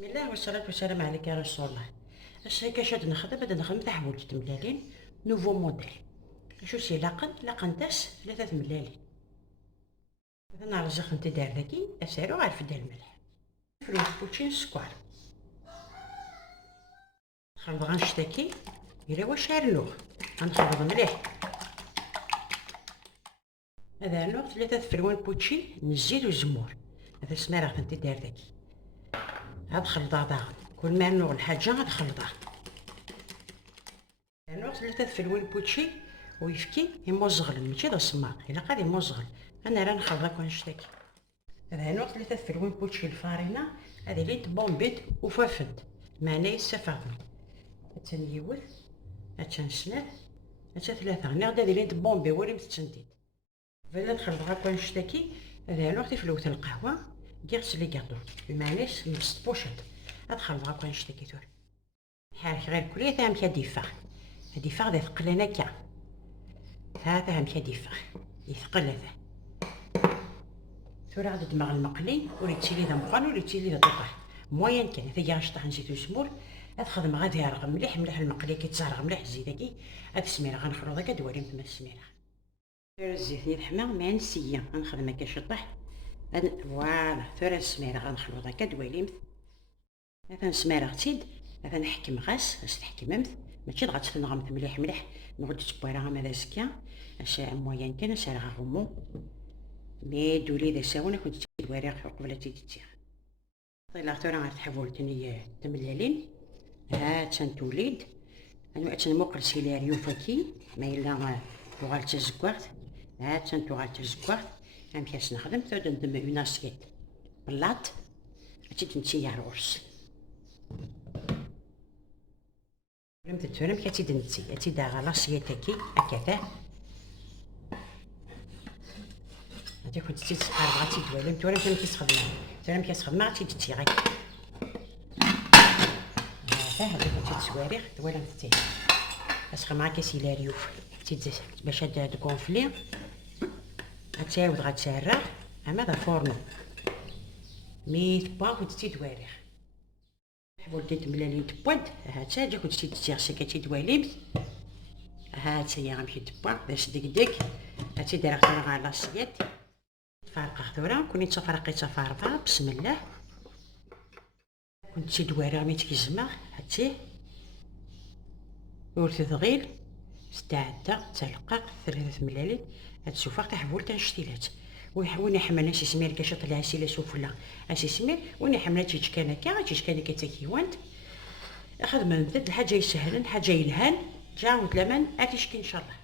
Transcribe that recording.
بسم الله والصلاة والسلام عليك يا رسول الله. اش هكا شاد نخدم بدا نخدم تاع حوايج ملالين نوفو موديل. شو سي لاقن تاس ثلاثة ملالين. مثلا نرزق انت دار ذاكي اسارو عارف دار الملح. فلوس بوتشين سكوار. خلط غنشتكي إلا واش عرنوه غنخلط مليح. هذا نوع ثلاثة فروان بوتشي من الزيت والزمور. هذا سمارة انت دار ذاكي. هاد خلطها داغن كل ما نوع الحاجة غنخلطها. نوع ثلاثة فروان بوتشي ويفكي يموزغل ماشي دا السماط إلا قال يموزغل أنا راه نخلطك ونشتكي. هذا نوع ثلاثة فروان بوتشي الفارينة هذه لي تبومبيت وفافند معناه السفاطمي. هاتان يوث هاتان سنات هاتان ثلاثة ناخد هذه لي تبومبي وري متسنديد. فإذا نخلطك ونشتكي هذا نوع تفلوث القهوة كيغس لي كاطو بمعناه نص بوشط غنخلطك ونشتكي تور. حالك غير كلية تاع مكا هادي فاغ ثقل انا كاع هذا هم كادي فاغ يثقل هذا ثورة غادي دماغ المقلي ولي تيلي ذا مقال ولي تيلي ذا طيح موين كان هذا غاشطح نزيدو سمور هاد خدم غادي يرغ مليح مليح المقلي كيتزرغ مليح الزيت هاد السميره غنخلو هكا دوالي مثل السميره ثورة الزيت يلحما مع نسيه غنخدم هكا شطح فوالا ثورة السميره غنخلو هكا دوالي مثل هذا السميره غتيد هذا نحكم غاس تحكم مثل ماشي غتنغمت مليح مليح نغد تبويرها مالا زكا اش موين كان اش راه غومو مي دولي ذا ساونا كنت تدويري قبل تيتيغ طيلا ثورة غتحول تاني تملالين ها تنتوليد انا تنموقل سيلاريو فاكي ما الا وغال تزكوارت ها تنتوغال تزكوارت ام كاس نخدم ثود ندم اون اسيت بلاط عتيت نتيا روس فهمت التورم كاتي دنتي اتي داغ لاسيتاكي هكذا هادي كنت تيتسقر بغاتي دوالي التورم كان كيتخدم التورم كيتخدم عرفتي دتي غير هذا كنت تسواريغ دوالي نتي اسخ معاك كاسيلاريو تيتزاس باش هاد كونفلي غتعاود غتسرع اما هذا فورنو مي تبا كنت تيدواريغ حبولتي تملالين تبواد هاتا جا كنت تيتيغسي كتيدواليمت هاتا هي غنمشي تبا باش ديك هاتي دايره ثورة على لاسيات تفارقه ثورة كوني تفرقي تفارقه بسم الله كنت تيدواري مي تكيزما هاتي ورث ثغيل ستعدى تلقاق ثلاثة ملالين هاد السوفاغ تاع حبول تنشتيلات وين حملنا شي سمير كاشط العسيله سفله اسي سمير وين حملنا تيشكانه كاع تيشكانه كتاكيوانت خدمه مدد الحاجه يسهلن حاجه يلهان جاود لمن اتيشكي ان شاء الله.